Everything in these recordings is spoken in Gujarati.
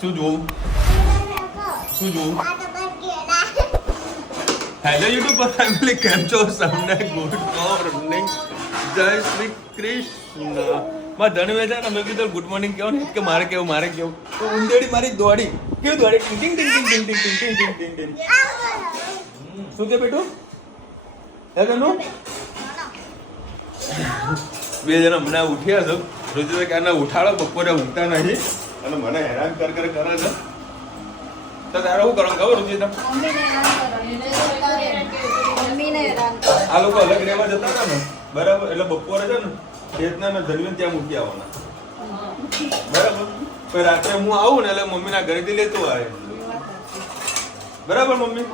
શું જોવું શું જોવું હેલો યુટ્યુબ પર ફેમિલી કેમ છો સૌને ગુડ મોર્નિંગ જય શ્રી કૃષ્ણ માં ધનવે છે ને મેં કીધું ગુડ મોર્નિંગ કહો ને કે મારે કેવું તો ઉંદેડી મારી દોડી કેવું દોડી ટિંગ ટિંગ ટિંગ ટિંગ ટિંગ ટિંગ ટિંગ ટિંગ ટિંગ ટિંગ શું કે બેટું હે તનું બે જણા હમણાં ઉઠ્યા છો રોજ કે આને ઉઠાડો બપોરે ઊંઘતા નહીં અને મને હેરાન કરે છે તો તારે શું કરવાનું ખબર રુચિતા આ લોકો અલગ રહેવા જતા હતા ને બરાબર એટલે બપોરે છે ને ચેતના ને ધનવીન ત્યાં મૂકી આવવાના બરાબર પછી રાત્રે હું આવું ને એટલે મમ્મીના ઘરેથી લેતો આવે બરાબર મમ્મી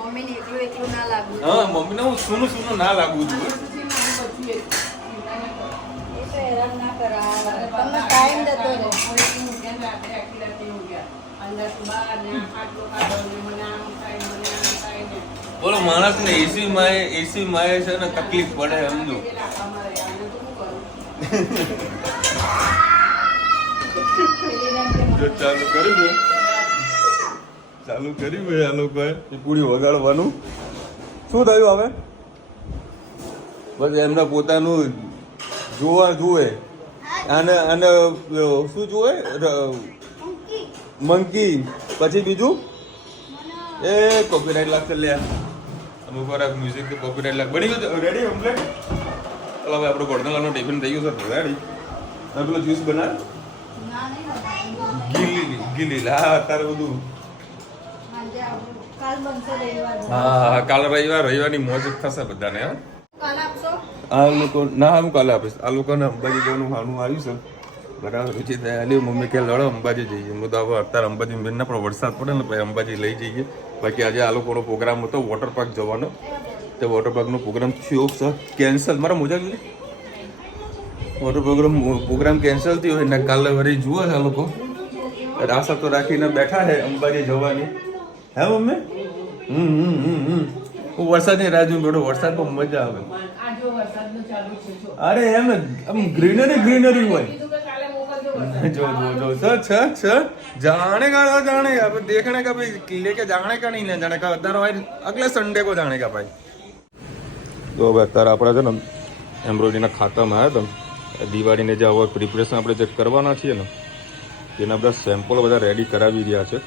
હા મમ્મીને હું સૂનું ના લાગવું જોઈએ બોલો માણસ ને એસી માએ છે ને તકલીફ પડે સમજો જો ચાલુ કર્યું આ લોકોએ પૂરી વગાડવાનું શું થયું હવે બસ એમને પોતાનું જુએ અને શું જુએ મંકી પછી બીજું એ કોપીરાઇટ લાગશે લે અમુક વાર મ્યુઝિક કે કોપીરાઇટ લાગ બની ગયું રેડી કમ્પ્લીટ ચાલો હવે આપણું ગોળનલાનો ટિફિન થઈ ગયું સર રેડી હવે પેલો જ્યુસ બનાવ ગીલી હા અત્યારે બધું હા કાલ રવિવારની મોજ થશે બધાને આ લોકો ના હું કાલે આપીશ આ લોકોને અંબાજી જવાનું ખાવાનું આવ્યું છે બરાબર રુચિ થયા મમ્મી કે લડો અંબાજી જઈએ હું તો હવે અત્યારે અંબાજી ના પણ વરસાદ પડે ને પછી અંબાજી લઈ જઈએ બાકી આજે આ લોકોનો પ્રોગ્રામ હતો વોટર પાર્ક જવાનો તે વોટર પાર્કનો પ્રોગ્રામ થયો છે કેન્સલ મારા મોજા લે વોટર પ્રોગ્રામ કેન્સલ થયો એટલે કાલે વળી જુઓ છે આ લોકો આશા તો રાખીને બેઠા છે અંબાજી જવાની હે મમ્મી હું વરસાદની રાહ જોઉં થોડો વરસાદમાં મજા આવે અરે એમ આમ ગ્રીનરી હોય जो जाने का अब देखने का भाई लेके जाने का नहीं जाने का अदरवाइज अगले संडे को जाने का भाई તો હવે અત્યારે આપણે છે ને એમ્બ્રોઇડરીના ખાતામાં આવ્યા હતા દિવાળીને જે હવે પ્રિપરેશન આપણે જે કરવાના છીએ ને તેના બધા સેમ્પલ બધા રેડી કરાવી રહ્યા છે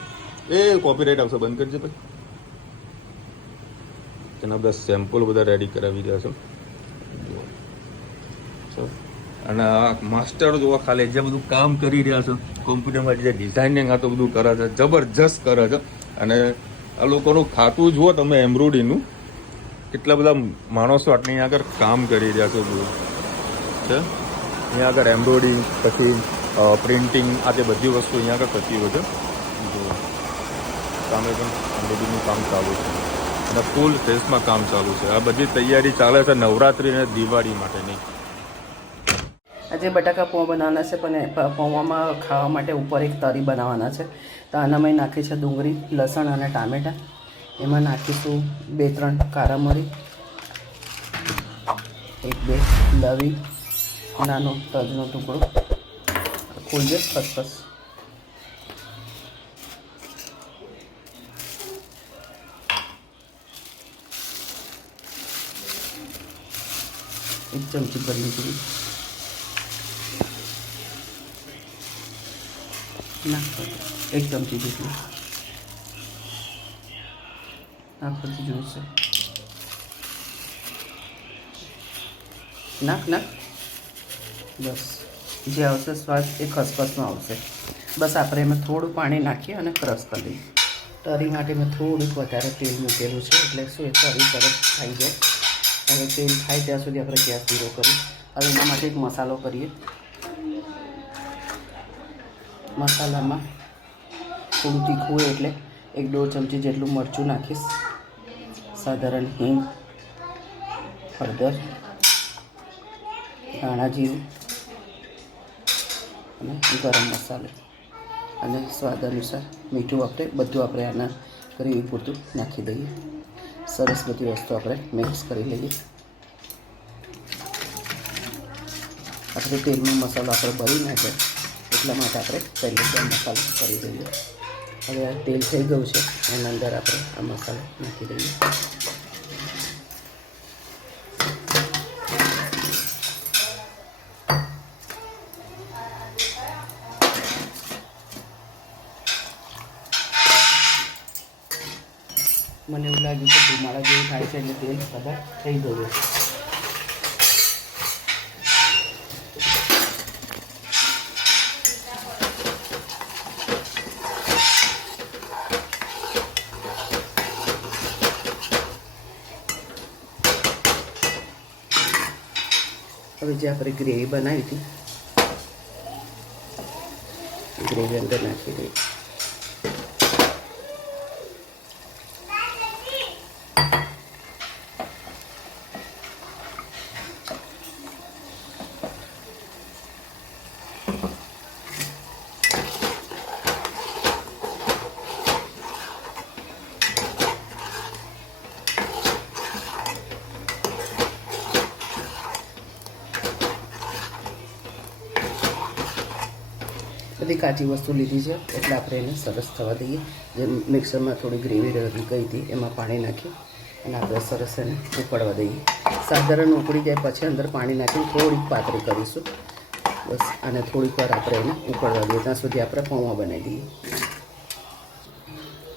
એ કોપીરાઇટ આવશે બંધ કરજે ભાઈ તેના બધા સેમ્પલ બધા રેડી કરાવી રહ્યા છે અને માસ્ટર જોવા ખાલી જે બધું કામ કરી રહ્યા છે કોમ્પ્યુટરમાં જે ડિઝાઇનિંગ આ તો બધું કરે છે જબરજસ્ત કરે છે અને આ લોકોનું ખાતું જુઓ તમે એમ્બ્રોઇડરીનું કેટલા બધા માણસો આટલી આગળ કામ કરી રહ્યા છે જુઓ છે અહીંયા આગળ એમ્બ્રોઇડરી પછી પ્રિન્ટિંગ આ તે બધી વસ્તુ અહીંયા આગળ થતી હોય છે જુઓ સામે પણ એમ્બ્રોઇડરીનું કામ ચાલુ છે અને ફૂલ ફેસમાં કામ ચાલુ છે આ બધી તૈયારી ચાલે છે નવરાત્રિ અને દિવાળી માટેની આજે બટાકા પૌવા બનાવવાના છે પણ પૌવામાં ખાવા માટે ઉપર એક તરી બનાવવાના છે તો આનામાં નાખી છે ડુંગળી લસણ અને ટામેટાં એમાં નાખીશું 2-3 કાળા મરી 1-2 લવિંગ નાનો તજનો ટુકડો ખોલજે ખસખસ એક ચમચી ભરી લીધી નાખ 1 ચમચી જેટલી નાખવાથી જોઈશે નાખ બસ જે આવશે સ્વાદ એ ખસખસનો આવશે બસ આપણે એમાં થોડું પાણી નાખીએ અને ક્રશ કરી લઈએ તરી માટે મેં થોડુંક વધારે તેલ મૂકેલું છે એટલે શું એ તરી સરસ થઈ જાય હવે તેલ થાય ત્યાં સુધી આપણે ગેસ ધીરો કરીએ હવે એના માટે એક મસાલો કરીએ મસાલામાં થોડું તીખું હોય એટલે 1-1.5 ચમચી જેટલું મરચું નાખીશ સાધારણ હિંગ હળદર ધાણા જીરું અને ગરમ મસાલો અને સ્વાદ અનુસાર મીઠું આપણે બધું આપણે આના ગ્રેવી પૂરતું નાખી દઈએ સરસ બધી વસ્તુ આપણે મિક્સ કરી લઈએ આપણે તેલમાં મસાલો આપણે ભરી નાખે એટલા માટે આપણે પહેલેથી મસાલો કરી દઈએ હવે આ તેલ થઈ ગયું છે, એના અંદર આપણે આ મસાલો નાખી દઈએ. મને એવું લાગ્યું કે ધુમાડા જેવું થાય છે એટલે તેલ કદાચ થઈ ગયું છે. હવે જે આપણે ગ્રેવી બનાવી હતી ગ્રેવી અંદર નાખી દઈએ. બધી કાચી વસ્તુ લીધી છે એટલે આપણે એને સરસ થવા દઈએ. જે મિક્સરમાં થોડી ગ્રેવી રહી ગઈ હતી એમાં પાણી નાખી અને આપણે સરસ એને ઉકળવા દઈએ. સાધારણ ઉકળી જાય પછી અંદર પાણી નાખીને થોડીક પાતળી કરીશું. બસ અને થોડીક વાર આપણે એને ઉકળવા દઈએ ત્યાં સુધી આપણે પૌવા બનાવી દઈએ.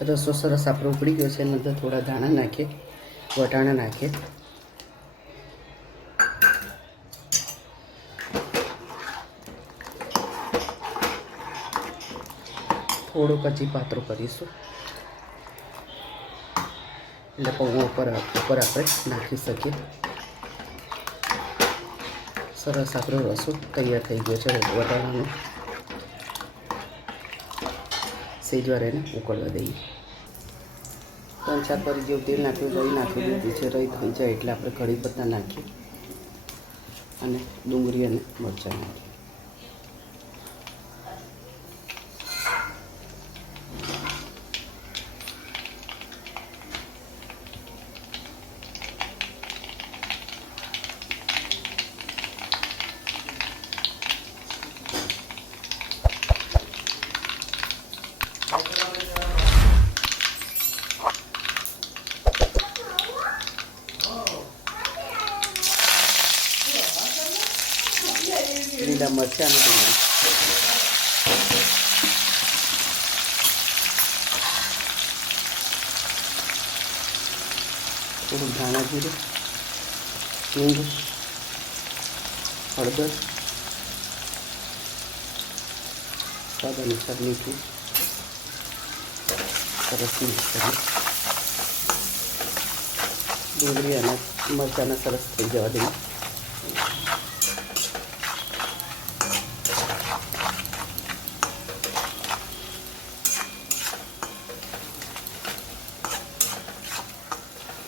રસો સરસ આપણે ઉકળી ગયો છે. એની અંદર થોડા ધાણા નાખીએ, વટાણા નાખીએ, થોડુંક હજી પાતળું કરીશું એટલે પૌવા ઉપર આપણે નાખી શકીએ. સરસ આપણો રસો તૈયાર થઈ ગયો છે. વટાણાનો સેજવાર એને ઉકળવા દઈએ. 3-4 પરી જેવું તેલ નાખ્યું, રહી નાખી દીધું છે. રહી થઈ જાય એટલે આપણે કઢી પત્તા નાખીએ અને ડુંગળી અને મરચાં નાખીએ. લીલા મરચાં અને ડુંગળી, થોડું ધાણા જીરું, હિંગ, હળદર, સ્વાદ અનુસાર મીઠું સરસ મિક્સ કરી ડુંગળી અને મરચાંને સરસ થઈ જવા દઈએ.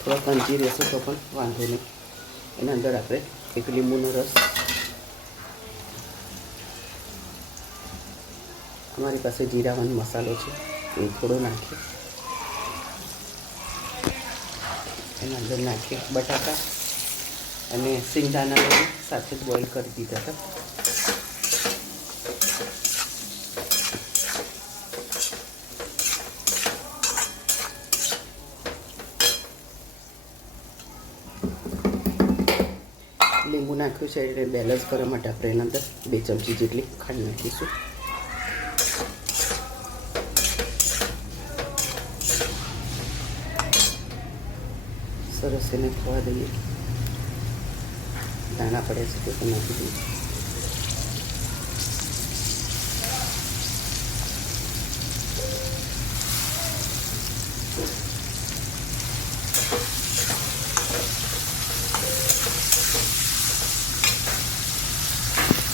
થોડા કંચી રહેશે તો પણ વાંધો નહીં. એના અંદર આપણે એક લીંબુનો રસ, અમારી પાસે જીરાવાનો મસાલો છે એ થોડો નાખીએ. એના અંદર નાખીએ બટાકા અને સિંગદાણા સાથે જ બોઇલ કરી દીધા હતા. લીંબુ નાખ્યું છે એટલે બેલેન્સ કરવા માટે આપણે એના અંદર 2 ચમચી જેટલી ખાંડ નાખીશું. સરસ એને ખવા દઈએ. દાણા પડે છે તો નાખી દઈએ.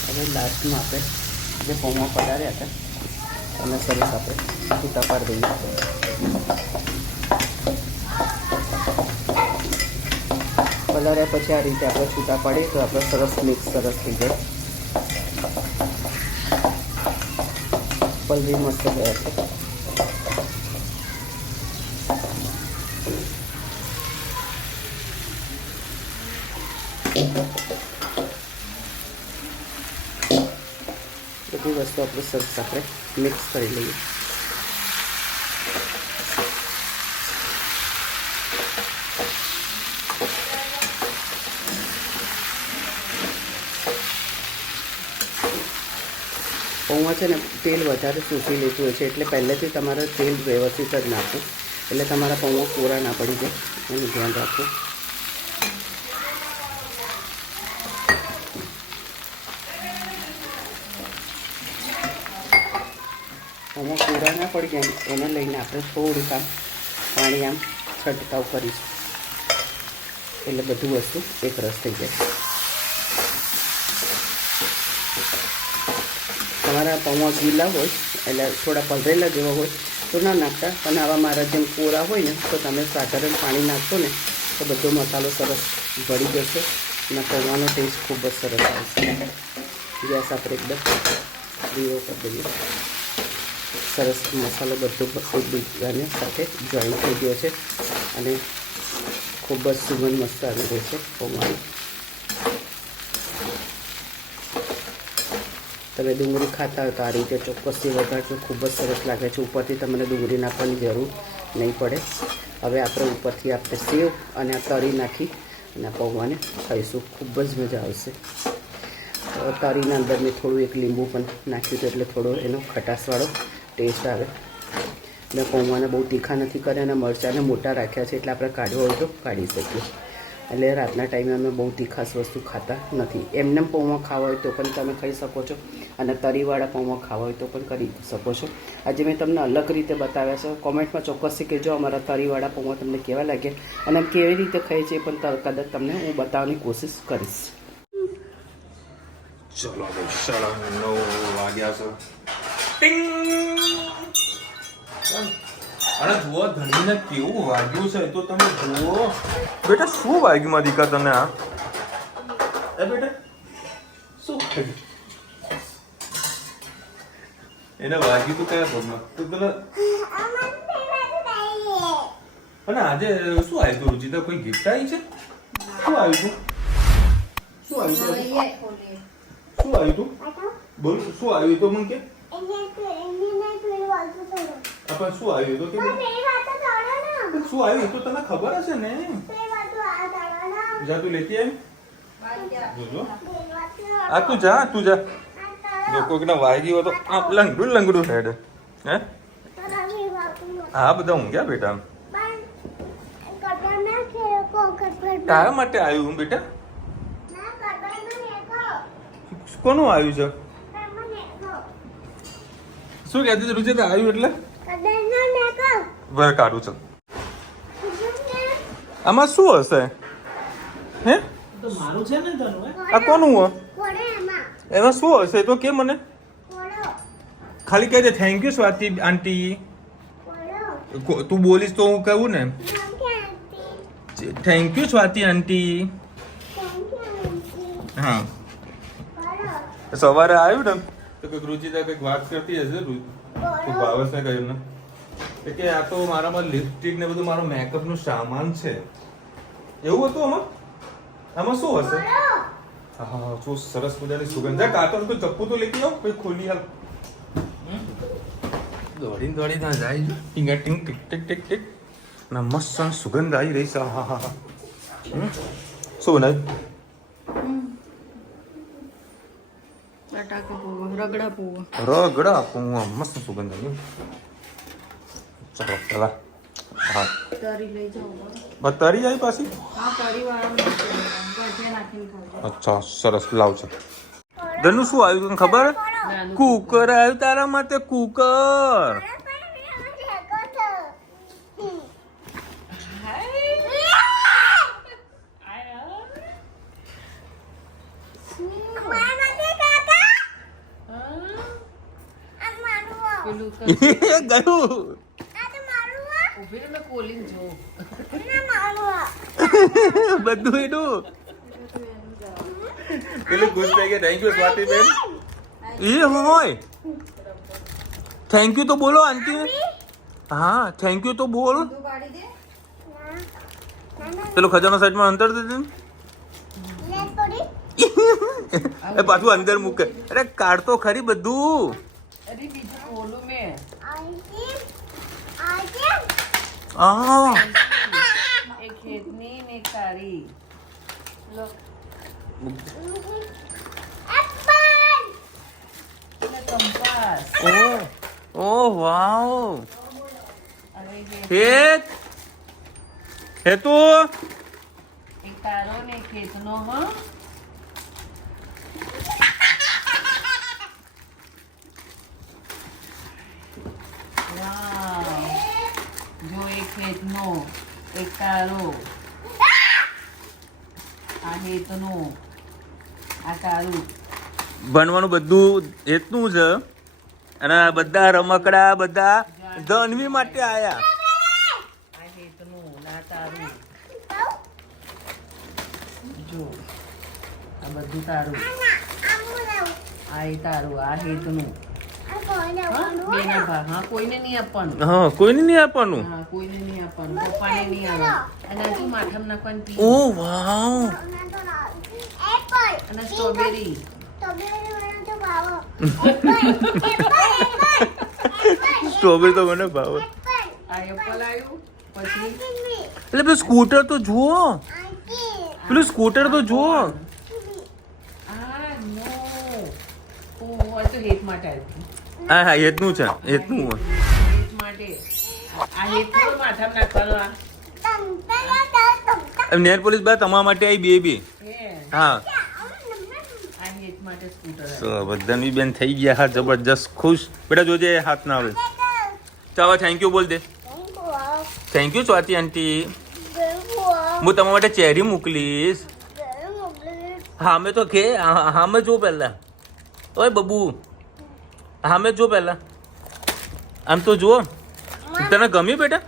હવે લાસ્ટમાં આપણે જે પૌવા પલાળ્યા હતા અને સરસ આપણે છૂટા પાડી દઈએ. પલાળ્યા પછી આ રીતે આપણે છૂટા પાડીએ તો આપણે સરસ મિક્સ સરસ થઈ જાય. પલળી મસ્ત ગયા છે. બધી વસ્તુ આપણે સરસ આપણે મિક્સ કરી લઈએ. પૌવા છે ને તેલ વધારે સૂકી લેતું હોય છે, એટલે પહેલેથી તમારે તેલ વ્યવસ્થિત જ નાખવું, એટલે તમારા પૌવા કોરા ના પડી જાય, એનું ધ્યાન રાખવું. પૌવા કોરા ના પડી જાય એને લઈને આપણે થોડુંક આમ પાણી આમ છંટકાવ કરીશું, એટલે બધું વસ્તુ એક રસ થઈ જાય. તમારા પૌવા ગીલા હોય એટલે થોડા પલળેલા જેવા હોય તો ના નાખતા, પણ આવા મારા જેમ કોરા હોય ને તો તમે સાધારણ પાણી નાખશો ને તો બધો મસાલો સરસ ભળી જશે અને પૌવાનો ટેસ્ટ ખૂબ જ સરસ આવશે. ગેસ આપણે એકદમ ધીરો કરી દઈએ. સરસ મસાલો બધો એકબીજાને સાથે જોઈન્ટ થઈ ગયો છે અને ખૂબ જ સુગંધ મસ્ત આવી રહી છે પૌવાની. તમે ડુંગળી ખાતા હોય તો આ રીતે ચોક્કસથી વઘારજો, ખૂબ જ સરસ લાગે છે. ઉપરથી તમને ડુંગળી નાખવાની જરૂર નહીં પડે. હવે આપણે ઉપરથી આપણે સેવ અને આ તરી નાખી અને પૌવાને ખાઈશું, ખૂબ જ મજા આવશે. તરીના અંદર મેં થોડું એક લીંબુ પણ નાખ્યું હતું, એટલે થોડો એનો ખટાશવાળો ટેસ્ટ આવે. મેં પૌવાને બહુ તીખા નથી કર્યા અને મરચાંને મોટા રાખ્યા છે, એટલે આપણે કાઢવો હોય તો કાઢી શકીએ. એટલે રાતના ટાઈમે અમે બહુ તીખાશ વસ્તુ ખાતા નથી. એમને પૌવા ખાવા હોય તો પણ તમે ખાઈ શકો છો અને તરીવાળા પૌવા ખાવા હોય તો પણ કરી શકો છો. આજે મેં તમને અલગ રીતે બતાવ્યા છે. કોમેન્ટમાં ચોક્કસથી કહેજો અમારા તરીવાળા પૌવા તમને કેવા લાગ્યા અને કેવી રીતે ખાય છે એ પણ કદાચ તમને હું બતાવવાની કોશિશ કરીશ. ચલો ભાઈ 9:30 વાગ્યા છે. અને જુઓ ધણીને કેવું વાગ્યું છે તો તમે જુઓ. બેટા શું વાગ્યું માં દીકા તને? આ બેટા શું એને વાગ્યું તું કયા પગમાં? તો તને અને આજે શું આવ્યું તું રુચિતા? કોઈ ગિફ્ટ આવી છે? શું આવ્યું તું? શું આવ્યું તું? શું આવ્યું તું? બોલ શું આવ્યું તું? મને કે પણ શું આવ્યું તો કે શું આવ્યું તો તને ખબર હશે ને? જા તું લેતી આવી જોજો. આ તું જા જો કોઈકને વાગી હોય તો લંગડું હેડ. હે હા બધા ઊંઘ્યા બેટા. તારા માટે આવ્યું બેટા? કોનું આવ્યું છે? શું કહેતી રુચિતા આવ્યું એટલે? કાઢું છે. આમાં શું હશે? હે આ કોનું હોય? એમાં શું હશે તો કે મને ખાલી કહે છે. થેન્ક યુ સ્વાતિ આંટી. તું બોલીશ તો હું કહું ને. થેન્ક યુ સ્વાતિ આંટી. હા સવારે આવ્યું ને તો કંઈક રુચિતા કંઈક વાત કરતી હશે. ભાવેશને કહ્યું ને કે આ તો મારામાં લિપસ્ટિક ને બધું મારો મેકઅપ નું સામાન છે. એવું હતું આમાં? આમાં શું હશે? હા શું સરસ મજાની સુગંધ. કાતર તો ચપ્પુ તો લેતી આવ કોઈ ખોલી હાલ. દોડી ના જાય ટીંગા ટીંગ ટીક ટીક ટીક ટીક ના મસ્ત સુગંધ આવી રહી છે. હા હા શું બનાવ્યું? રગડા પૌવા મસ્ત સુગંધ આવી. ચાલો પેલા હા તરી આવી પાછી. અચ્છા સરસ લાવ છે. ધનુ શું આવ્યું તને ખબર? કુકર આવ્યું તારા માટે. કુકર બધું એનું પેલું ખુશ થઈ ગયા. થેન્ક યુ સ્વાતિ બેન. એ હોય થેન્ક યુ તો બોલો આંટી. હા થેન્ક યુ તો બોલ. પેલો ખજાનો સાઈડમાં અંતર દે. એ પાછું અંદર મૂકે. અરે કાઢ તો ખરી બધું. એક ખેતની ને એક તારી. કંપા ઓહ વાવ અરે હે તું એક તારો ને એક ખેતનો હા વાવ જો એક ખેતનો એક તારો આ ખેતનો આ તારું ભણવાનું બધું એટલું છે અને આ બધા રમકડા બધા ધનવી માટે આયા આ હેતનું ના તારું જો આ બધું તારું આ એ તારું આ હેતનું બેના ભાગ હા કોઈને નહીં આપવાનું હા કોઈને નહીં આપવાનું હા કોઈને નહીં આપવાનું પપ્પાને નહીં આવે અને હજુ માથામાં નાખવાનું પી ઓ વાવ અને સ્ટ્રોબેરી સ્ટ્રોબેરી તો મને ભાવે આ એપલ આવ્યું પછી એટલે પેલું સ્કૂટર તો જુઓ પેલું સ્કૂટર તો જુઓ આ નો ઓ આ તો હેત માટે આવ્યું હા હા એટલું છે એટલું હેત માટે આ હેત તો માથામાં નાખવાનું નેર પોલીસ બા તમારા માટે આવી બેબી હે હા આ હેત માટે સ્કૂટર તો બધાની બેન થઈ ગયા હા જબરજસ્ત ખુશ બેટા જોજે હાથ ના આવે ચાલો થેન્ક યુ બોલ દે થેન્ક યુ સ્વાતિ આંટી હું તમારા માટે ચેરી મોકલીશ હા મેં તો કે હા મેં જો પહેલા ઓય બબુ હા મેં જો પહેલા આમ તો જુઓ તને ગમ્યું બેટા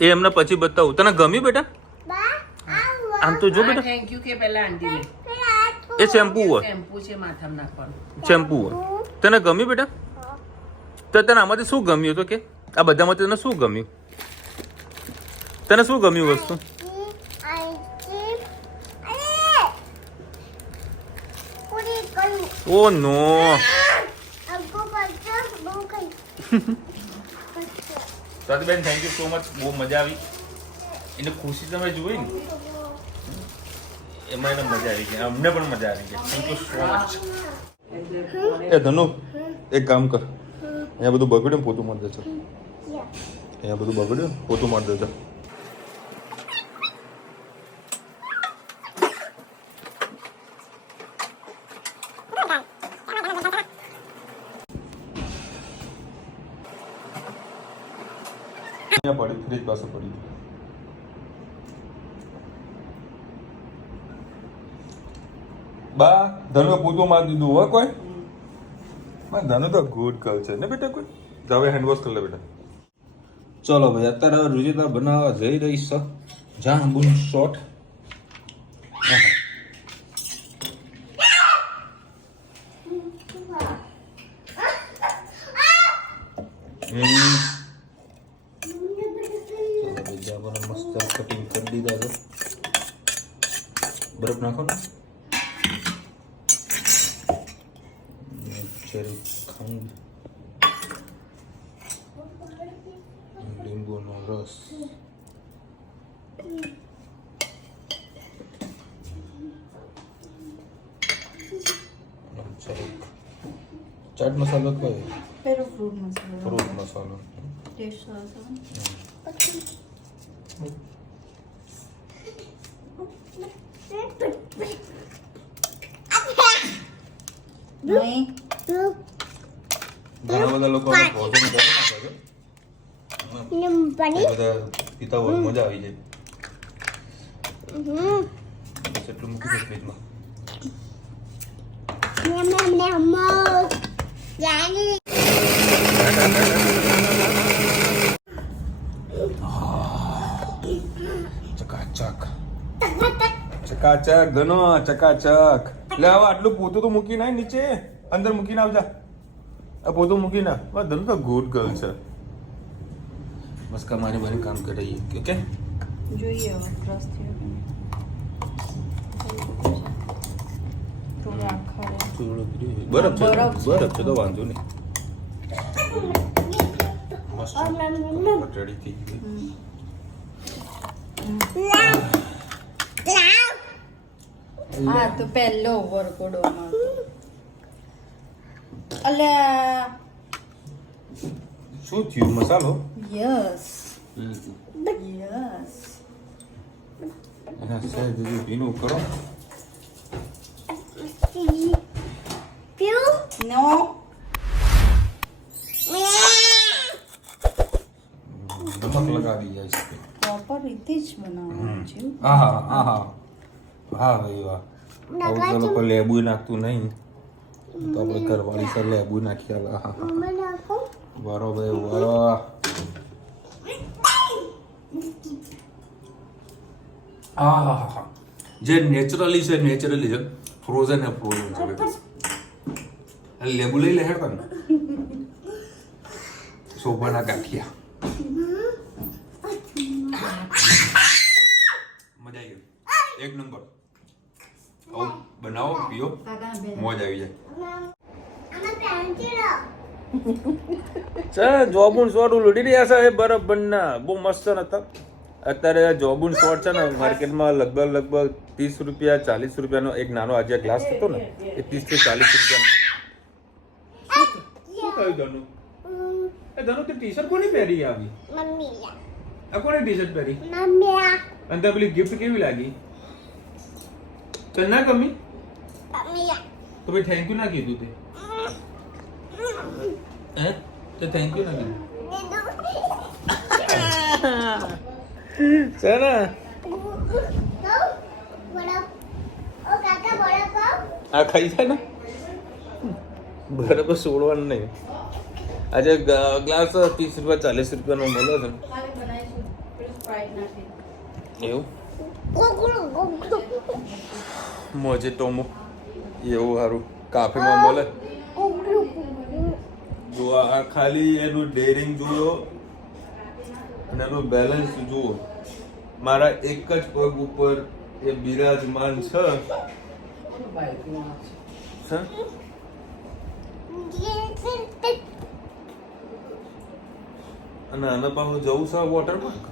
એ એમને પછી બતાવું તને ગમ્યું બેટા આમ તો જો બેટા થેન્ક યુ કે પહેલા આંટીને એ શેમ્પુ હોય શેમ્પુ છે માથામાં નાખવાનું શેમ્પુ હોય તને ગમ્યું બેટા તો તને આમાંથી શું ગમ્યું તો કે આ બધામાંથી તને શું ગમ્યું તને શું ગમ્યું વસ્તુ ઓ નો બેન થેન્ક યુ સો મચ બહુ મજા આવી એને ખુશી તમે જોઈ ને એમાં એને મજા આવી ગઈ અમને પણ મજા આવી ગઈ થેન્ક યુ સો મચ એ ધનુ એક કામ કર અહીંયા બધું બગડ્યું ને પોતું મારી દેજો અહીંયા બધું બગડ્યું પોતું મારી દેજો અહીંયા પડી ફ્રીજ પાસે પડી બા ધનુ પોતું મારી દીધું હોય કોઈ ધનુ તો ગુડ ગર્લ છે ને બેટા કોઈ હવે હેન્ડ વોશ કરી લે બેટા ચલો ભાઈ અત્યારે હવે રુચિતા બનાવવા જઈ રહી છે જાંબુન શોટ મસ્ત કટિંગ કરી દીધા છે બરફ નાખો ને ચેરી ખંડ લીંબુનો રસ ચાટ મસાલો કયો Pero fruit masala. ફ્રૂટ મસાલો Taste sauce. નહીં. ઘણા બધા લોકો ભોજન કરી નાખે છે એ બધા પીતા હોય મજા આવી જાય બસ એટલું મૂકી દે ફ્રીજમાં ચકાચક ચકાચક ઘણો ચકાચક લે હવે આટલું પોતું તો મૂકી ના નીચે અંદર મૂકીને આવજા આ પોતું મૂકીને બસ ધનુ તો ગુડ ગર્લ છે બસ કમાની બની કામ કરી ઓકે જોઈએ હવે ક્રશ થયો કે નહીં. થોડું આખા રે. બરફ છે બરફ છે. બરફ છે તો વાંધો નહીં મસ્ત રેડી થઈ ગયું હા તો પહેલો વરકોડો અલ્યા શું થયું મસાલો યસ યસ એના સહેજ હજુ ભીનું કરો. નો નમક લગાવી જાય છે. પ્રોપર રીતે જ બનાવવાનું છે આહા આહા હા ભાઈ વાહ. આવું તો લોકો લેબુ નાખતું નહીં તો આપણે ઘરવાળી સર લેબુ નાખી આવે. આહા બરોબર વાહ. આહા જે નેચરલી છે ફ્રોઝન છે લેબુ લઈ લે હેડ પણ શોભાના ગાંઠિયા મજા આવી ગઈ એક નંબર. આવું બનાવો પીઓ મોજ આવી જાય. જોબુન શોર્ટ લૂટી રહ્યા છે બરાબર ના બહુ મસ્ત હતા. અત્યારે જોબુન શોર્ટ છે ને માર્કેટમાં લગભગ 30 રૂપિયા 40 રૂપિયાનો એક નાનો આજે ગ્લાસ હતો ને એ 30 થી 40 રૂપિયાનો. શું કહ્યું ધનુ? એ ધનુ તે ટી-શર્ટ કોની પહેરી આવી? આ કોને ટી-શર્ટ પહેરી? અને તે પેલી ગિફ્ટ કેવી લાગી? તને ના ગમી? તો ભાઈ થેન્ક યુ ના કીધું તે? હે તે થેન્ક યુ ના કીધું? છે ને આ ખાઈ છે ને બરાબર છોડવાનું નહીં. આજે ગ્લાસ 30 રૂપિયા 40 રૂપિયાનો મળે છે એવું મોજેટોમો એવું સારું કાફેમાં મળે. જો આ ખાલી એનું ડેરિંગ જુઓ અને એનું બેલેન્સ જુઓ. મારા એક જ પગ ઉપર એ બિરાજમાન છે. અને આના પાસે જવું છે વોટર પાર્ક.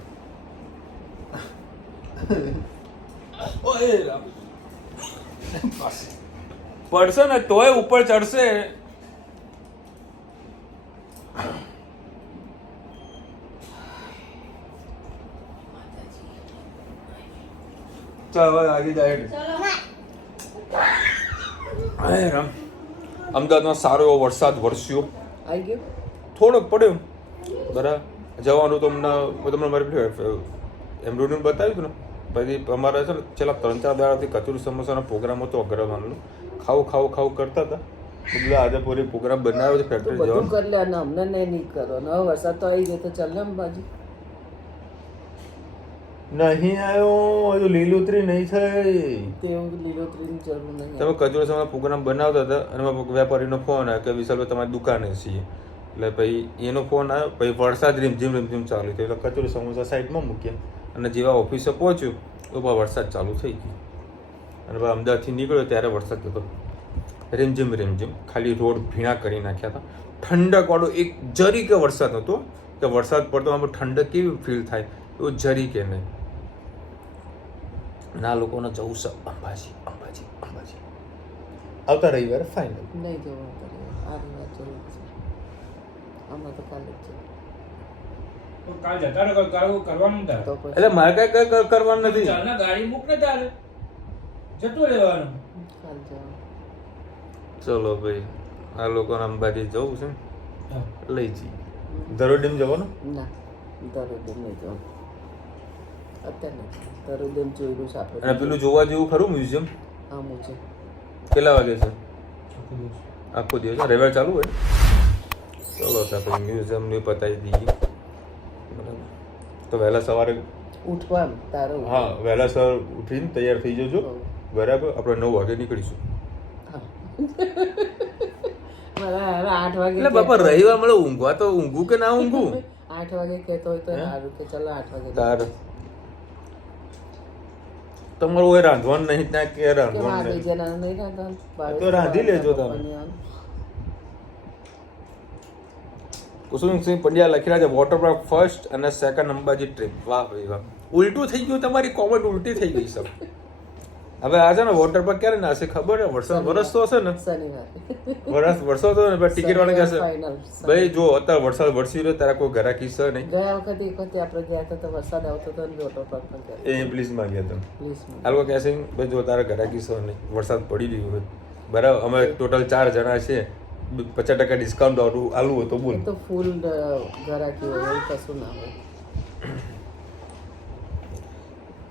પડશે ને તોય ઉપર ચડશે. ચાલ હવે આગે જાય. રામ અમદાવાદમાં સારો એવો વરસાદ વરસ્યો. આવી ગયો થોડોક પડ્યો બરાબર. જવાનું તો તમને મારી એમબ્રોઇડરી બતાવ્યું હતું ને પછી અમારે છે ને છેલ્લા 3-4 દાડાથી કચોરી સમોસાનો પ્રોગ્રામ હતો અગ્રવાલનો. ખાવું કરતા હતા એટલે આજે પૂરી પ્રોગ્રામ બનાવ્યો છે ફેક્ટરી જવાનું. કરી લે ને અમને નહીં કરો ને હવે વરસાદ તો આવી ગયો તો ચાલ ને બાજુ નહીં આવ્યો હજુ લીલોતરી નહીં થઈ. તેવું લીલોતરીની જરૂર નહીં. તમે કચોરી સમોસા પ્રોગ્રામ બનાવતા હતા અને વેપારીનો ફોન આવ્યો કે વિશાલભાઈ તમારી દુકાને છીએ. એટલે પછી એનો ફોન આવ્યો પછી વરસાદ રીમઝીમ ચાલુ થયો એટલે કચોરી સમોસા સાઈડમાં મૂક્યા અને જેવા ઓફિસે પહોંચ્યું તો વરસાદ ચાલુ થઈ ગયો. અને પછી અમદાવાદથી નીકળ્યો ત્યારે વરસાદ હતો રીમઝીમ ખાલી રોડ ભીણા કરી નાખ્યા હતા. ઠંડકવાળો એક જરી કે વરસાદ હતો કે વરસાદ પડતો આમાં ઠંડક કેવી ફીલ થાય એવું જરી કે નહીં. ના લોકોને જવું છે અંબાજી આવતા રવિવારે ફાઇનલ. નહીં જવું આ વાત જરૂર છે આમાં તો કાલે જ છે કાલ જતા રહો કરવાનું તારે તો પછી એટલે મારે કઈ કરવાનું નથી. ચાલ ને ગાડી મૂક ને તારે જતું રહેવાનું. કાલ જવાનું ચલો ભાઈ આ લોકોને અંબાજી જવું છે હા. લઈ જઈએ. દરોડીમ જવાનું ના દરોદેમ નહીં જવાનું અત્યારે નથી. દરોદેમ જોયેલું છે આપણે અને પેલું જોવા જેવું ખરું મ્યુઝિયમ આમું છે કેટલા વાગે છે? આખો દિવસ. આખો દિવસ રવિવાર ચાલુ હોય. ચલો તો આપણે મ્યુઝિયમ ને પતાવી દઈએ બરાબર. તો વહેલા સવારે ઉઠવાનું તારે હા વહેલા સવાર ઉઠીને તૈયાર થઈ જજો બરાબર. આપણે 9 વાગે નીકળીશું. મારા 8 વાગે એટલે બાપા રવિવાર મળે ઊંઘવા તો ઊંઘું કે ના ઊંઘું 8 વાગે કહેતો હોય તો સારું તો ચાલો 8 વાગે તાર તમારું હોય રાંધવાનું નહીં ત્યાં કે રાંધવાનું નહીં તો રાંધી લેજો તમે. કુસુમસિંહ પંડ્યા લખેલા છે વોટર પાર્ક ફર્સ્ટ અને સેકન્ડ અંબાજી ટ્રીપ. વાહ ભાઈ વાહ. ઉલટું થઈ ગયું તમારી કોમેન્ટ ઉલટી થઈ ગઈ સર. હવે આ છે ને વોટર પાર્ક ક્યારે નાશે ખબર છે? વરસ તો હશે ને, શનિવાર વર્ષો તો ને ટિકિટ વાળા કહેશે ફાઇનલ. ભાઈ જો અત્યારે વરસાદ વરસી રહ્યો તારા કોઈ ઘરાકી છે નહીં. ગયા વખતે એક વખતે આપણે ગયા હતા તો વરસાદ આવતો હતો ને વોટર પાર્ક પણ ગયા એ પ્લીઝ માં ગયા તમે પ્લીઝ. આ લોકો કહેશે ભાઈ જો તારા ઘરાકી છે નહીં, વરસાદ પડી રહ્યો હોય બરાબર, અમે ટોટલ 4 જણા છે, 50% ડિસ્કાઉન્ટ આલું હોય તો બોલ. તો ફૂલ ઘરાકી હોય એવું કશું ના હોય.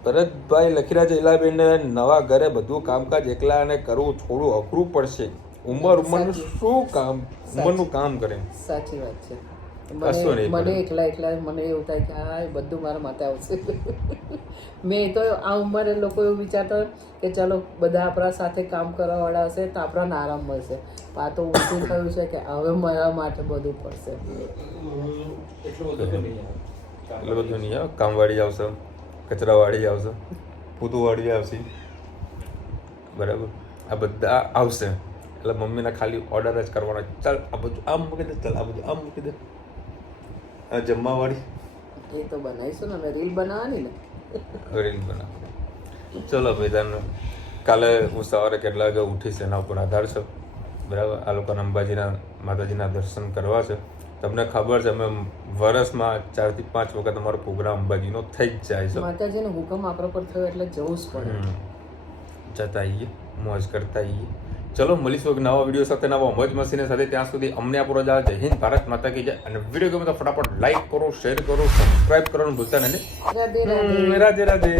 ભરતભાઈ લખી રહ્યા છે ઇલાબેન નવા ઘરે બધું કામકાજ એકલા અને કરવું થોડું અઘરું પડશે. ઉંમરનું શું કામ, ઉંમરનું કામ કરે. સાચી વાત છે. કશું નહીં મને પડે. એકલા મને એવું થાય કે હા એ બધું મારા માટે આવશે. મેં તો આ ઉંમરે લોકો એવું વિચારતા હોય કે ચલો બધા આપણા સાથે કામ કરવાવાળા હશે તો આપણને આરામ મળશે. આ તો ઊંધું થયું છે કે હવે મારા માટે બધું પડશે. એટલું બધું નહીં આવે. એટલે બધું નહીં આવે, કામવાળી આવશે, કચરાવાળી આવશે, પૂતુવાળી આવશે, બરાબર, આ બધા આવશે. એટલે મમ્મીને ખાલી ઓર્ડર જ કરવાનો, ચાલ આ બધું આમ મૂકી દે, ચાલ આ બધું આમ મૂકી દે. આ જમવાવાળી એ તો બનાવીશું ને, અમે રીલ બનાવવાની ને. રીલ બનાવો. ચલો ભાઈ તને કાલે હું સવારે કેટલા વાગે ઉઠીશ એના ઉપર આધાર છે, બરાબર. આ લોકોને અંબાજીના માતાજીના દર્શન કરવા છે. તમને ખબર છે અમે વર્ષમાં 4 થી 5 વખત અમારો પ્રોગ્રામ અંબાજીનો થઈ જ જાય છે. માતાજીનો હુકમ આપણા પર થયો એટલે જવું જ પડે. જતા આવીએ, મોજ કરતા આવીએ. ચલો મળીશું એક નવા વિડીયો સાથે, નવા મોજ મસ્તીને સાથે. ત્યાં સુધી અમને આપો જવા. જય હિન્દ, ભારત માતા કી જય. અને વિડીયો ગમે તો ફટાફટ લાઈક કરો, શેર કરો, સબસ્ક્રાઇબ કરવાનું ભૂલતા નહીં. રાધે રાધે. રાધે રાધે.